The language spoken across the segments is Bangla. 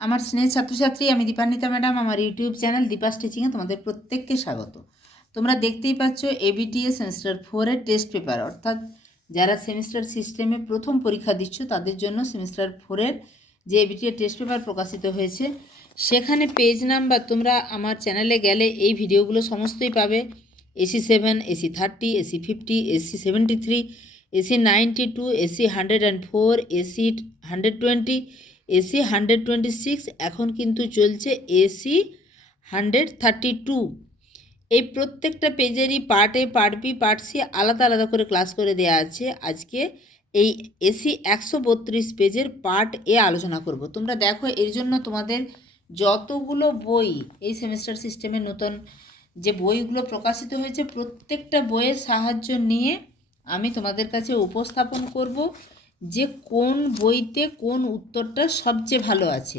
আমার স্নেহ ছাত্রছাত্রী, আমি দীপান্বিতা ম্যাডাম। আমার ইউটিউব চ্যানেল দীপাস টিচিংয়ে তোমাদের প্রত্যেককে স্বাগত। তোমরা দেখতেই পাচ্ছ এবিটিএ সেমিস্টার 4-এর টেস্ট পেপার, অর্থাৎ যারা সেমিস্টার সিস্টেমে প্রথম পরীক্ষা দিচ্ছ তাদের জন্য সেমিস্টার 4-এর যে এবিটিএ টেস্ট পেপার প্রকাশিত হয়েছে, সেখানে পেজ নাম্বার তোমরা আমার চ্যানেলে গেলে এই ভিডিওগুলো সমস্তই পাবে। AC7, AC30, AC50, AC73, AC92, AC104, AC120, AC126, এখন কিন্তু চলছে AC132। এই প্রত্যেকটা পেজেরই part A, part B, part C আলাদা আলাদা করে ক্লাস করে দেওয়া আছে। আজকে এই AC132 পেজের পার্ট এ আলোচনা করব। তোমরা দেখো, এর জন্য তোমাদের যতগুলো বই এই সেমিস্টার সিস্টেমে নতুন যে বইগুলো প্রকাশিত হয়েছে, প্রত্যেকটা বইয়ের সাহায্য নিয়ে আমি তোমাদের কাছে উপস্থাপন করব যে কোন বইতে কোন উত্তরটা সবচেয়ে ভালো আছে।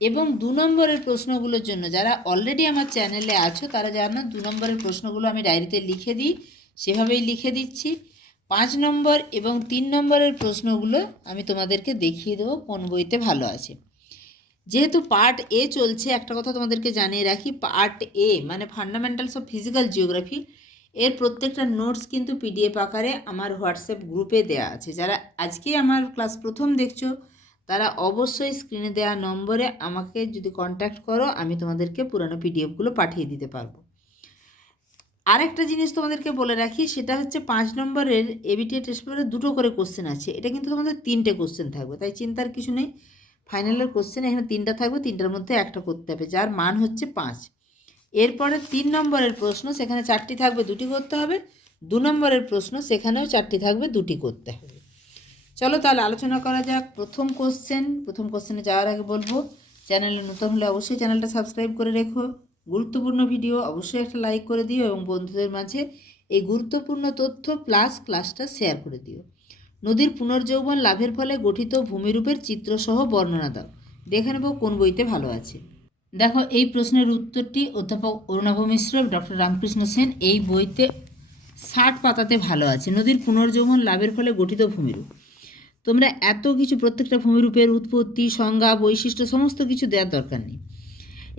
এবং 2 নম্বরের প্রশ্নগুলোর জন্য যারা অলরেডি আমার চ্যানেলে আছো তারা জানো 2 নম্বরের প্রশ্নগুলো আমি ডায়েরিতে লিখে দিই, সেভাবেই লিখে দিচ্ছি। 5 নম্বর এবং 3 নম্বরের প্রশ্নগুলো আমি তোমাদেরকে দেখিয়ে দেবো কোন বইতে ভালো আছে। যেহেতু পার্ট এ চলছে, একটা কথা তোমাদেরকে জানিয়ে রাখি, পার্ট এ মানে ফান্ডামেন্টালস অফ ফিজিক্যাল জিওগ্রাফি, এর প্রত্যেকটা নোটস কিন্তু পিডিএফ আকারে আমার হোয়াটসঅ্যাপ গ্রুপে দেওয়া আছে। যারা আজকে আমার ক্লাস প্রথম দেখছো তারা অবশ্যই স্ক্রিনে দেওয়া নম্বরে আমাকে যদি কন্ট্যাক্ট করো, আমি তোমাদেরকে পুরানো পিডিএফগুলো পাঠিয়ে দিতে পারবো। আরেকটা জিনিস তোমাদেরকে বলে রাখি, সেটা হচ্ছে 5 নম্বরের এবিটিএ টেস্ট পেপারে 2টো করে কোশ্চেন আছে। এটা কিন্তু তোমাদের 3টে কোশ্চেন থাকবে, তাই চিন্তার কিছু নেই। ফাইনালের কোশ্চেন এখানে 3টা থাকবে, 3টার মধ্যে একটা করতে হবে, যার মান হচ্ছে 5। এরপরে 3 নম্বরের প্রশ্ন, সেখানে 4টি থাকবে, 2টি করতে হবে। 2 নম্বরের প্রশ্ন, সেখানেও 4টি থাকবে, 2টি করতে হবে। চলো তাহলে আলোচনা করা যাক প্রথম কোশ্চেনে যাওয়ার আগে বলবো, চ্যানেলে নতুন হলে অবশ্যই চ্যানেলটা সাবস্ক্রাইব করে রেখো। গুরুত্বপূর্ণ ভিডিও অবশ্যই একটা লাইক করে দিও এবং বন্ধুদের মাঝে এই গুরুত্বপূর্ণ তথ্য প্লাস ক্লাসটা শেয়ার করে দিও। নদীর পুনর্যৌবন লাভের ফলে গঠিত ভূমিরূপের চিত্রসহ বর্ণনা দাও। দেখে নেব কোন বইতে ভালো আছে। দেখো, এই প্রশ্নের উত্তরটি অধ্যাপক অরুণাভ মিশ্র, ডক্টর রামকৃষ্ণ সেন এই বইতে 60 পাতাতে ভালো আছে। নদীর পুনর্যৌবন লাভের ফলে গঠিত ভূমিরূপ। তোমরা এত কিছু, প্রত্যেকটা ভূমিরূপের উৎপত্তি, সংজ্ঞা, বৈশিষ্ট্য সমস্ত কিছু দেওয়ার দরকার নেই।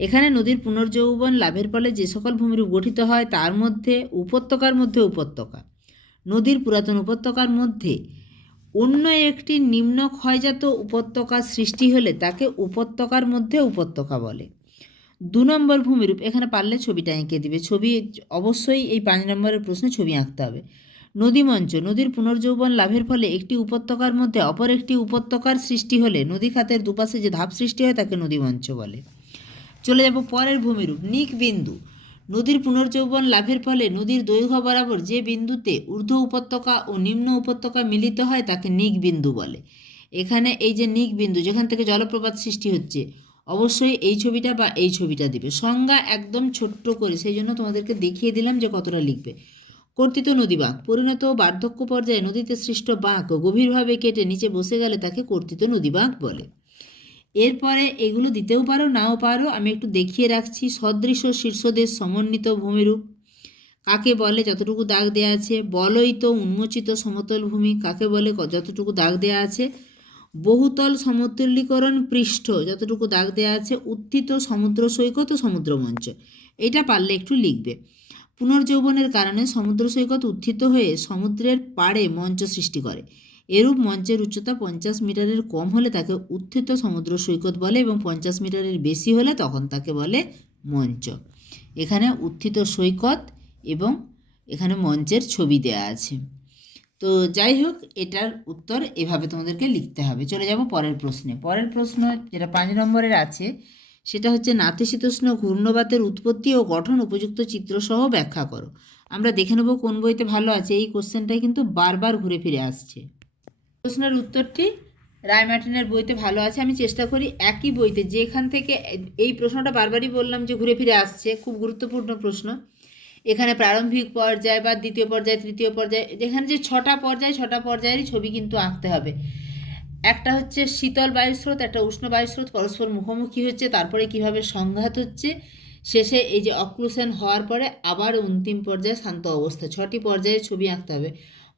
এখানে নদীর পুনর্যৌবন লাভের ফলে যে সকল ভূমিরূপ গঠিত হয় তার মধ্যে উপত্যকা, নদীর পুরাতন উপত্যকার মধ্যে অন্য একটি নিম্ন ক্ষয়জাত উপত্যকা সৃষ্টি হলে তাকে উপত্যকার মধ্যে উপত্যকা বলে। 2 নম্বর ভূমিরূপ, এখানে পারলে ছবিটা এঁকে দিবে। ছবি অবশ্যই এই 5 নম্বরের প্রশ্নে ছবি আঁকতে হবে। নদীমঞ্চ, নদীর পুনর্যৌবন লাভের ফলে একটি উপত্যকার মধ্যে অপর একটি উপত্যকার সৃষ্টি হলে নদী খাতের দুপাশে যে ধাপ সৃষ্টি হয় তাকে নদীমঞ্চ বলে। চলে যাব পরের ভূমিরূপ, নিক বিন্দু। নদীর পুনর্যৌবন লাভের ফলে নদীর দৈর্ঘ্য বরাবর যে বিন্দুতে ঊর্ধ্ব উপত্যকা ও নিম্ন উপত্যকা মিলিত হয় তাকে নিক বিন্দু বলে। এখানে এই যে নিক বিন্দু, যেখান থেকে জলপ্রপাত সৃষ্টি হচ্ছে, অবশ্যই এই ছবিটা বা এই ছবিটা দিবে। সংজ্ঞা একদম ছোট্ট করে, সেই জন্য তোমাদেরকে দেখিয়ে দিলাম যে কতটা লিখবে। কর্তিত নদী বাঁক, পরিণত বার্ধক্য পর্যায়ে নদীতে সৃষ্ট বাঁক গভীরভাবে কেটে নিচে বসে গেলে তাকে কর্তিত নদী বাঁক বলে। এরপরে এগুলো দিতেও পারো, নাও পারো, আমি একটু দেখিয়ে রাখছি। সদৃশ শীর্ষদেশ সমন্বিত ভূমিরূপ কাকে বলে? যতটুকু দাগ দেওয়া আছে। বলয়িত উন্মোচিত সমতল ভূমি কাকে বলে? যতটুকু দাগ দেওয়া আছে। বহুতল সমতুল্যীকরণ পৃষ্ঠ, যতটুকু দাগ দেওয়া আছে। উত্থিত সমুদ্র সৈকত ও সমুদ্রমঞ্চ, এটা পারলে একটু লিখবে। পুনর্যৌবনের কারণে সমুদ্র সৈকত উত্থিত হয়ে সমুদ্রের পাড়ে মঞ্চ সৃষ্টি করে। এরূপ মঞ্চের উচ্চতা 50 মিটারের কম হলে তাকে উত্থিত সমুদ্র সৈকত বলে এবং 50 মিটারের বেশি হলে তখন তাকে বলে মঞ্চ। এখানে উত্থিত সৈকত এবং এখানে মঞ্চের ছবি দেওয়া আছে। তো যাই হোক, এটার উত্তর এভাবে তোমাদেরকে লিখতে হবে। চলে যাব পরের প্রশ্নে। পরের প্রশ্ন যেটা 5 নম্বরের আছে, সেটা হচ্ছে নাতিশীতোষ্ণ ঘূর্ণবাতের উৎপত্তি ও গঠন উপযুক্ত চিত্রসহ ব্যাখ্যা করো। আমরা দেখে নেব কোন বইতে ভালো আছে। এই কোশ্চেনটাই কিন্তু বারবার ঘুরে ফিরে আসছে। প্রশ্নের উত্তরটি রায়মার্টিনের বইতে ভালো আছে। আমি চেষ্টা করি একই বইতে, যেখান থেকে এই প্রশ্নটা বারবারই বললাম যে ঘুরে ফিরে আসছে, খুব গুরুত্বপূর্ণ প্রশ্ন। এখানে প্রারম্ভিক পর্যায় বা দ্বিতীয় পর্যায়, তৃতীয় পর্যায়, যেখানে যে 6টা পর্যায়, 6টা পর্যায়েরই ছবি কিন্তু আঁকতে হবে। একটা হচ্ছে শীতল বায়ুস্রোত, একটা উষ্ণ বায়ুস্রোত পরস্পর মুখোমুখি হচ্ছে, তারপরে কিভাবে সংঘাত হচ্ছে, শেষে এই যে অক্লুশন হওয়ার পরে আবার অন্তিম পর্যায়ে শান্ত অবস্থা। 6টি পর্যায়ে ছবি আঁকতে হবে।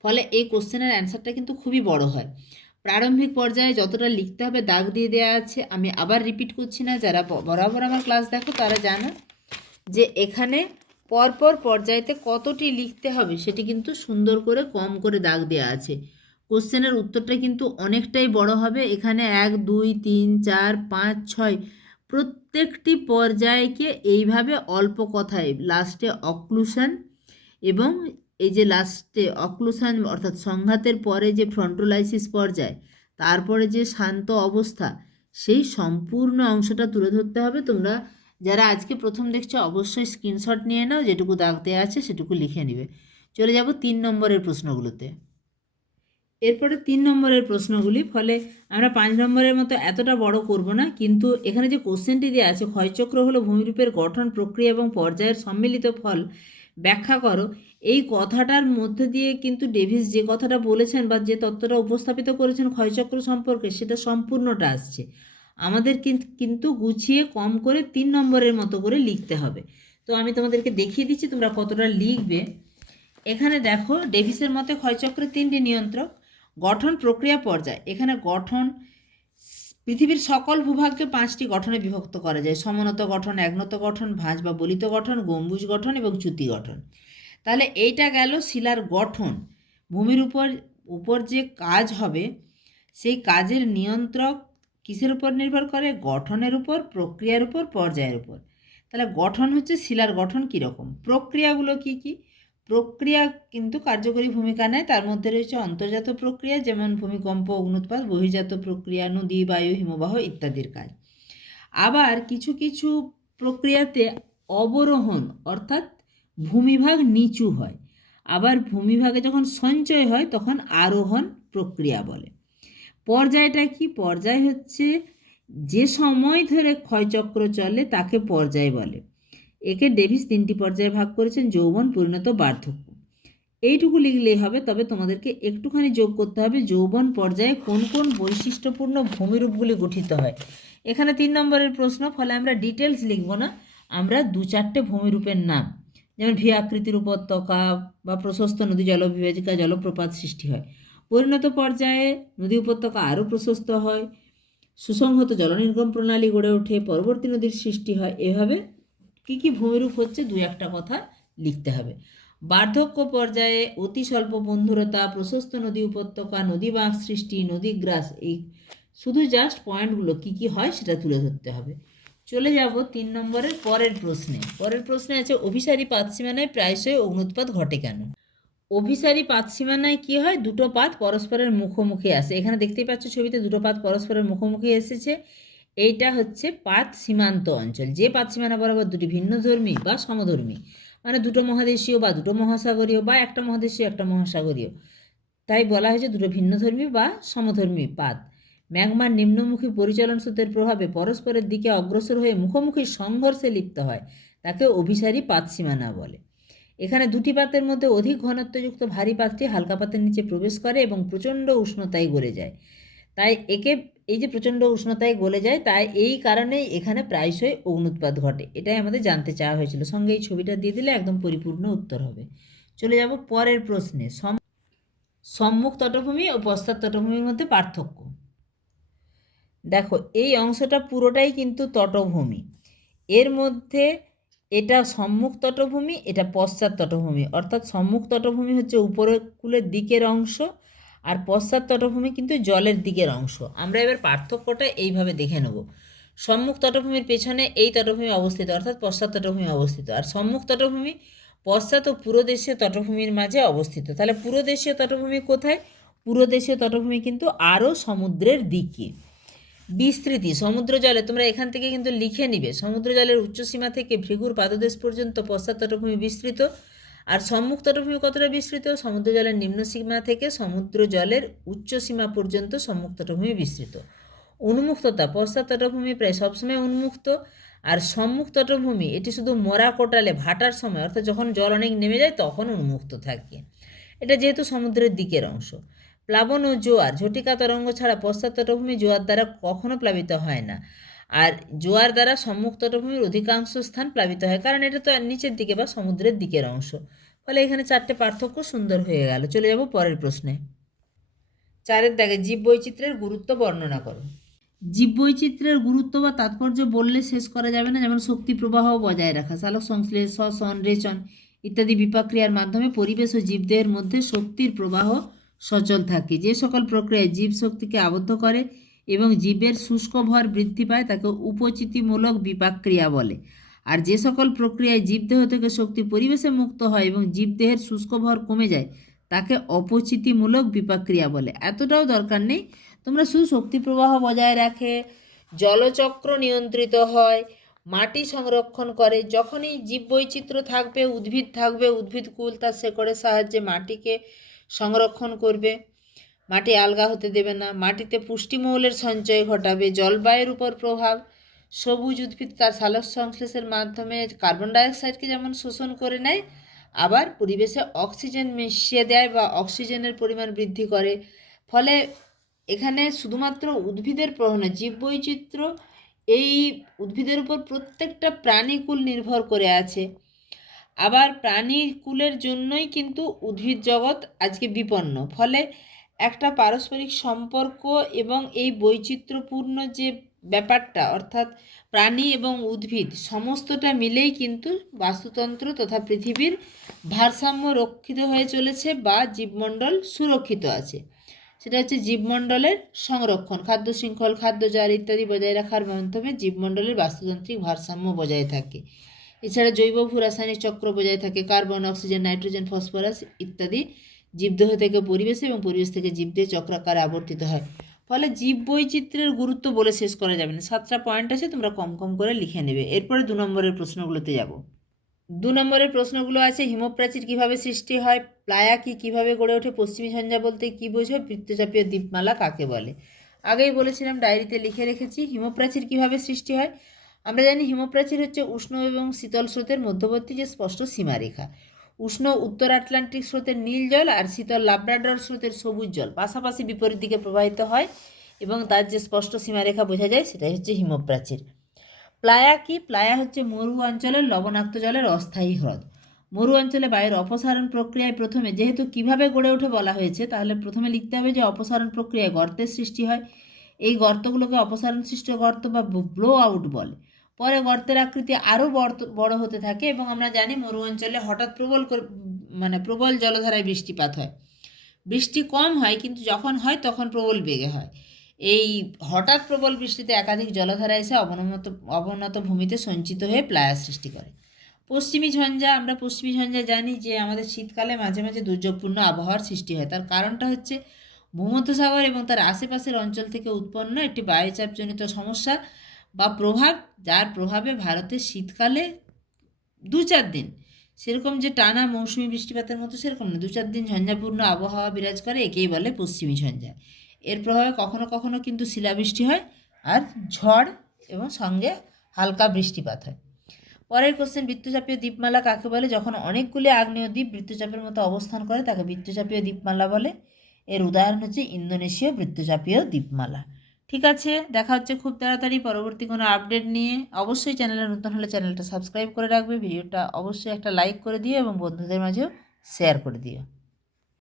ফলে এই কোশ্চেনের অ্যান্সারটা কিন্তু খুবই বড় হয়। প্রারম্ভিক পর্যায়ে যতটা লিখতে হবে দাগ দিয়ে দেওয়া আছে। আমি আবার রিপিট করছি না, যারা বরাবর আমার ক্লাস দেখো তারা জানো যে এখানে পরপর পর্যায়েতে কতটি লিখতে হবে সেটি কিন্তু সুন্দর করে কম করে দাগ দেওয়া আছে। কোশ্চেনের উত্তরটা কিন্তু অনেকটাই বড় হবে। এখানে 1 2 3 4 5 6 প্রত্যেকটি পর্যায়কে এইভাবে অল্প কথায় লাস্টে অক্লুশন এবং এই যে লাস্টে অক্লুশন অর্থাৎ সংঘাতের পরে যে ফ্রন্টোলাইসিস পর্যায়, তারপরে যে শান্ত অবস্থা, সেই সম্পূর্ণ অংশটা তুলে ধরতে হবে। তোমরা যারা আজকে প্রথম দেখছো অবশ্যই স্ক্রিনশট নিয়ে নাও, যেটুকু দাগ দেওয়া আছে সেটুকু লিখে নিবে। চলে যাব 3 নম্বরের প্রশ্নগুলোতে। এরপরে 3 নম্বরের প্রশ্নগুলি, ফলে আমরা 5 নম্বরের মতো এতটা বড় করব না, কিন্তু এখানে যে কোশ্চেনটি দেওয়া আছে, ক্ষয়চক্র হলো ভূমিরূপের গঠন, প্রক্রিয়া এবং পর্যায়ের সম্মিলিত ফল, ব্যাখ্যা করো। এই কথাটার মধ্যে দিয়ে কিন্তু ডেভিস যে কথাটা বলেছেন বা যে তত্ত্বটা উপস্থাপিত করেছেন ক্ষয়চক্র সম্পর্কে, সেটা সম্পূর্ণটা আসছে। আমাদের কিন্তু গুছিয়ে কম করে 3 নম্বরের মতো করে লিখতে হবে। তো আমি তোমাদেরকে দেখিয়ে দিচ্ছি তোমরা কতটা লিখবে। এখানে দেখো, ডেভিসের মতে ক্ষয়চক্রের 3টি নিয়ন্ত্রক: গঠন, প্রক্রিয়া, পর্যায়। এখানে গঠন, পৃথিবীর সকল ভূভাগকে 5টি গঠনে বিভক্ত করা যায়: সমনত গঠন, একনত গঠন, ভাঁজ বা বলিত গঠন, গম্বুজ গঠন এবং চ্যুতি গঠন। তাহলে এইটা গেল শিলার গঠন। ভূমির উপর যে কাজ হবে সেই কাজের নিয়ন্ত্রক কিসের উপর নির্ভর করে? গঠনের উপর, প্রক্রিয়ার উপর, পর্যায়ের উপর। তাহলে গঠন হচ্ছে শিলার গঠন কীরকম, প্রক্রিয়াগুলো কি কি? প্রক্রিয়া কিন্তু কার্যকরী ভূমিকা নেয়। তার মধ্যে রয়েছে অন্তর্জাত প্রক্রিয়া, যেমন ভূমিকম্প, অগ্নুৎপাত; বহির্জাত প্রক্রিয়া, নদী, বায়ু, হিমবাহ ইত্যাদির কাজ। আবার কিছু কিছু প্রক্রিয়াতে অবরোহণ অর্থাৎ ভূমিভাগ নিচু হয়। আবার ভূমিভাগে যখন সঞ্চয় হয় তখন আরোহণ প্রক্রিয়া বলে। পর্যায়টা কি? পর্যায় হচ্ছে যে সময় ধরে ক্ষয়চক্র চলে তাকে পর্যায় বলে। একে ডেভিস 3টি পর্যায়ে ভাগ করেছেন: যৌবন, পরিণত, বার্ধক্য। এইটুকু লিখলেই হবে। তবে তোমাদেরকে একটুখানি যোগ করতে হবে, যৌবন পর্যায়ে কোন কোন বৈশিষ্ট্যপূর্ণ ভূমিরূপগুলি গঠিত হয়। এখানে 3 নম্বরের প্রশ্ন, ফলে আমরা ডিটেলস লিখব না, আমরা 2-4টে ভূমিরূপের নাম, যেমন ভি আকৃতির উপত্যকা বা প্রশস্ত নদী জলবিভাজিকা জলপ্রপাত সৃষ্টি হয়। পরিণত পর্যায়ে নদী উপত্যকা আরও প্রশস্ত হয়, সুসংহত জলনির্গম প্রণালী গড়ে ওঠে, পরবর্তী নদীর সৃষ্টি হয়। এভাবে কী কী ভূমিরূপ হচ্ছে 2-1টা কথা লিখতে হবে। বার্ধক্য পর্যায়ে অতি স্বল্প বন্ধুরতা, প্রশস্ত নদী উপত্যকা, নদী বাঁক সৃষ্টি, নদীগ্রাস, এই শুধু জাস্ট পয়েন্টগুলো কী কী হয় সেটা তুলে ধরতে হবে। চলে যাব 3 নম্বরের পরের প্রশ্নে। পরের প্রশ্নে আছে, অভিসারী পাতসীমানায় প্রায়শই অগ্নুৎপাত ঘটে কেন? অভিসারী পাতসীমানায় কী হয়? দুটো পাত পরস্পরের মুখোমুখি আসে। এখানে দেখতেই পাচ্ছ ছবিতে দুটো পাত পরস্পরের মুখোমুখি এসেছে। এইটা হচ্ছে পাত সীমান্ত অঞ্চল। যে পাত সীমানা বরাবর দুটি ভিন্নধর্মী বা সমধর্মী, মানে দুটো মহাদেশীয় বা দুটো মহাসাগরীয় বা একটা মহাদেশীয় একটা মহাসাগরীয়, তাই বলা হয়েছে দুটো ভিন্নধর্মী বা সমধর্মী পাত, ম্যাগমার নিম্নমুখী পরিচালন স্রোতের প্রভাবে পরস্পরের দিকে অগ্রসর হয়ে মুখোমুখি সংঘর্ষে লিপ্ত হয়, তাকে অভিসারী পাত সীমানা বলে। এখানে দুটি পাতের মধ্যে অধিক ঘনত্বযুক্ত ভারী পাতটি হালকা পাতের নিচে প্রবেশ করে এবং প্রচণ্ড উষ্ণতায় গলে যায়। তাই একে, এই যে প্রচণ্ড উষ্ণতায় গলে যায়, তাই এই কারণেই এখানে প্রায়শই অগ্নুৎপাত ঘটে। এটাই আমাদের জানতে চাওয়া হয়েছিল। সঙ্গে এই ছবিটা দিয়ে দিলে একদম পরিপূর্ণ উত্তর হবে। চলে যাব পরের প্রশ্নে। সম্মুখ তটভূমি ও পশ্চাৎ তটভূমির মধ্যে পার্থক্য। দেখো, এই অংশটা পুরোটাই কিন্তু তটভূমি। এর মধ্যে এটা সম্মুখ তটভূমি, এটা পশ্চাৎ তটভূমি। অর্থাৎ সম্মুখ তটভূমি হচ্ছে উপরের কূলের দিকের অংশ, আর পশ্চাৎ তটভূমি কিন্তু জলের দিকের অংশ। আমরা এবার পার্থক্যটা এইভাবে দেখে নেব। সম্মুখ তটভূমির পেছনে এই তটভূমি অবস্থিত, অর্থাৎ পশ্চাৎ তটভূমি অবস্থিত। আর সম্মুখ তটভূমি পশ্চাৎ ও পুরোদেশীয় তটভূমির মাঝে অবস্থিত। তাহলে পুরোদেশীয় তটভূমি কোথায়? পুরোদেশীয় তটভূমি কিন্তু আরও সমুদ্রের দিকে। বিস্তৃতি, সমুদ্র জলে, তোমরা এখান থেকে কিন্তু লিখে নিবে, সমুদ্র জলের উচ্চসীমা থেকে ভৃগুর পাদদেশ পর্যন্ত পশ্চাৎ তটভূমি বিস্তৃত। আর সম্মুখ তটভূমি কতটা বিস্তৃত? সমুদ্র জলের নিম্ন সীমা থেকে সমুদ্র জলের উচ্চসীমা পর্যন্ত সম্মুখ তটভূমি বিস্তৃত। উন্মুক্ততা, পশ্চাৎ তটভূমি প্রায় সবসময় উন্মুক্ত, আর সম্মুখ তটভূমি এটি শুধু মরা কোটালে ভাটার সময়, অর্থাৎ যখন জল অনেক নেমে যায় তখন উন্মুক্ত থাকে। এটা যেহেতু সমুদ্রের দিকের অংশ। প্লাবন ও জোয়ার, ঝটিকা তরঙ্গ ছাড়া পশ্চাৎ তটভূমি জোয়ার দ্বারা কখনো প্লাবিত হয় না, আর জোয়ার দ্বারা সম্মুখ তটভূমির অধিকাংশ স্থান প্লাবিত হয়, কারণ এটা তো নিচের দিকে বা সমুদ্রের দিকের অংশ। ফলে এখানে 4টে পার্থক্য সুন্দর হয়ে গেল। চলে যাব পরের প্রশ্নে। 4-এর দাগে জীববৈচিত্র্যের গুরুত্ব বর্ণনা করো। জীববৈচিত্র্যের গুরুত্ব বা তাৎপর্য বললে শেষ করা যাবে না। যেমন শক্তি প্রবাহ বজায় রাখা, সালোক সংশ্লেষ, শ্বসন, রেচন ইত্যাদি বিপাক্রিয়ার মাধ্যমে পরিবেশ ও জীবদেহের মধ্যে শক্তির প্রবাহ সচল থাকে। যে সকল প্রক্রিয়ায় জীব শক্তিকে আবদ্ধ করে এবং জীবের শুষ্ক ভর বৃদ্ধি পায় তাকে উপচিতিমূলক বিপাক্রিয়া বলে। আর যে সকল প্রক্রিয়ায় জীবদেহ থেকে শক্তি পরিবেশে মুক্ত হয় এবং জীবদেহের শুষ্ক ভর কমে যায় তাকে অপচিতিমূলক বিপাক্রিয়া বলে। এতটাও দরকার নেই, তোমরা শুধু শক্তি প্রবাহ বজায় রাখে, জলচক্র নিয়ন্ত্রিত হয়, মাটি সংরক্ষণ করে। যখনই জীববৈচিত্র্য থাকবে, উদ্ভিদকুল তার শেকড়ের সাহায্যে মাটিকে সংরক্ষণ করবে, মাটি আলগা হতে দেবে না, মাটিতে পুষ্টিমৌলের সঞ্চয় ঘটাবে। জলবায়ুর উপর প্রভাব, সবুজ উদ্ভিদ তার সালোক সংশ্লেষের মাধ্যমে কার্বন ডাইঅক্সাইডকে যেমন শোষণ করে নেয়, আবার পরিবেশে অক্সিজেন মিশিয়ে দেয় বা অক্সিজেনের পরিমাণ বৃদ্ধি করে। ফলে এখানে শুধুমাত্র উদ্ভিদের প্রভাব নয়, জীববৈচিত্র্য এই উদ্ভিদের উপর প্রত্যেকটা প্রাণীকুল নির্ভর করে আছে। আবার প্রাণীকুলের জন্যই কিন্তু উদ্ভিদ জগৎ আজকে বিপন্ন। ফলে একটা পারস্পরিক সম্পর্ক এবং এই বৈচিত্র্যপূর্ণ যে ব্যাপারটা, অর্থাৎ প্রাণী এবং উদ্ভিদ সমস্তটা মিলেই কিন্তু বাস্তুতন্ত্র তথা পৃথিবীর ভারসাম্য রক্ষিত হয়ে চলেছে বা জীবমণ্ডল সুরক্ষিত আছে। সেটা হচ্ছে জীবমণ্ডলের সংরক্ষণ, খাদ্য শৃঙ্খল, খাদ্যজার ইত্যাদি বজায় রাখার মাধ্যমে জীবমণ্ডলের বাস্তুতান্ত্রিক ভারসাম্য বজায় থাকে। এছাড়া জৈব ভূ রাসায়নিক চক্র বজায় থাকে, কার্বন, অক্সিজেন, নাইট্রোজেন, ফসফরাস ইত্যাদি জীবদেহ থেকে পরিবেশে এবং পরিবেশ থেকে জীবদেহে চক্রাকারে আবর্তিত হয়। ফলে জীববৈচিত্র্যের গুরুত্ব বলে শেষ করা যাবে না। 7টা পয়েন্ট আছে, তোমরা কম কম করে লিখে নেবে। এরপরে 2 নম্বরের প্রশ্নগুলোতে যাব। 2 নম্বরের প্রশ্নগুলো আছে, হিমপ্রাচীর কিভাবে সৃষ্টি হয়, প্লায়া কি কিভাবে গড়ে ওঠে, পশ্চিমী ঝঞ্ঝা বলতে কি বোঝো, বৃত্তচাপীয় দ্বীপমালা কাকে বলে। আগেই বলেছিলাম, ডায়েরিতে লিখে রেখেছি। হিমপ্রাচীর কিভাবে সৃষ্টি হয়, আমরা জানি হিমপ্রাচীর হচ্ছে উষ্ণ এবং শীতল স্রোতের মধ্যবর্তী যে স্পষ্ট সীমারেখা। উষ্ণ উত্তর আটলান্টিক স্রোতের নীল জল আর শীতল লাব্রাডর স্রোতের সবুজ জল পাশাপাশি বিপরীত দিকে প্রবাহিত হয় এবং তার যে স্পষ্ট সীমারেখা বোঝা যায় সেটাই হচ্ছে হিমপ্রাচীর। প্লায়া কি, প্লায়া হচ্ছে মরু অঞ্চলের লবণাক্ত জলের অস্থায়ী হ্রদ। মরু অঞ্চলে বায়ুর অপসারণ প্রক্রিয়ায় প্রথমে, যেহেতু কিভাবে গড়ে ওঠে বলা হয়েছে, তাহলে প্রথমে লিখতে হবে যে অপসারণ প্রক্রিয়ায় গর্তের সৃষ্টি হয়। এই গর্তগুলোকে অপসারণ সৃষ্ট গর্ত বা ব্লো আউট বলে। পরে গর্তের আকৃতি আরও বড় হতে থাকে এবং আমরা জানি মরু অঞ্চলে হঠাৎ প্রবল জলধারায় বৃষ্টিপাত হয়। বৃষ্টি কম হয়, কিন্তু যখন হয় তখন প্রবল বেগে হয়। এই হঠাৎ প্রবল বৃষ্টিতে একাধিক জলধারা এসে অবনত ভূমিতে সঞ্চিত হয়ে প্লায়া সৃষ্টি করে। পশ্চিমী ঝঞ্ঝা, আমরা পশ্চিমী ঝঞ্ঝা জানি যে আমাদের শীতকালে মাঝে মাঝে দুর্যোগপূর্ণ আবহাওয়ার সৃষ্টি হয়। তার কারণটা হচ্ছে ভূমধ্যসাগর এবং তার আশেপাশের অঞ্চল থেকে উৎপন্ন একটি বায়ুচাপজনিত সমস্যা বা প্রভাব, যার প্রভাবে ভারতের শীতকালে 2-4 দিন, সেরকম যে টানা মৌসুমি বৃষ্টিপাতের মতো সেরকম না, 2-4 দিন ঝঞ্ঝাপূর্ণ আবহাওয়া বিরাজ করে, একেই বলে পশ্চিমী ঝঞ্ঝা। এর প্রভাবে কখনো কখনো কিন্তু শিলাবৃষ্টি হয় আর ঝড় এবং সঙ্গে হালকা বৃষ্টিপাত হয়। পরের কোশ্চেন, বৃত্তচাপীয় দ্বীপমালা কাকে বলে, যখন অনেকগুলি আগ্নেয় দ্বীপ বৃত্তচাপের মতো অবস্থান করে তাকে বৃত্তচাপীয় দ্বীপমালা বলে। এর উদাহরণ হচ্ছে ইন্দোনেশীয় বৃত্তচাপীয় দ্বীপমালা। ঠিক আছে, দেখা হচ্ছে খুব তাড়াতাড়ি পরবর্তী কোনো আপডেট নিয়ে। অবশ্যই চ্যানেলে নতুন হলে চ্যানেলটা সাবস্ক্রাইব করে রাখবে, ভিডিওটা অবশ্যই একটা লাইক করে দিও এবং বন্ধুদের মাঝেও শেয়ার করে দিও।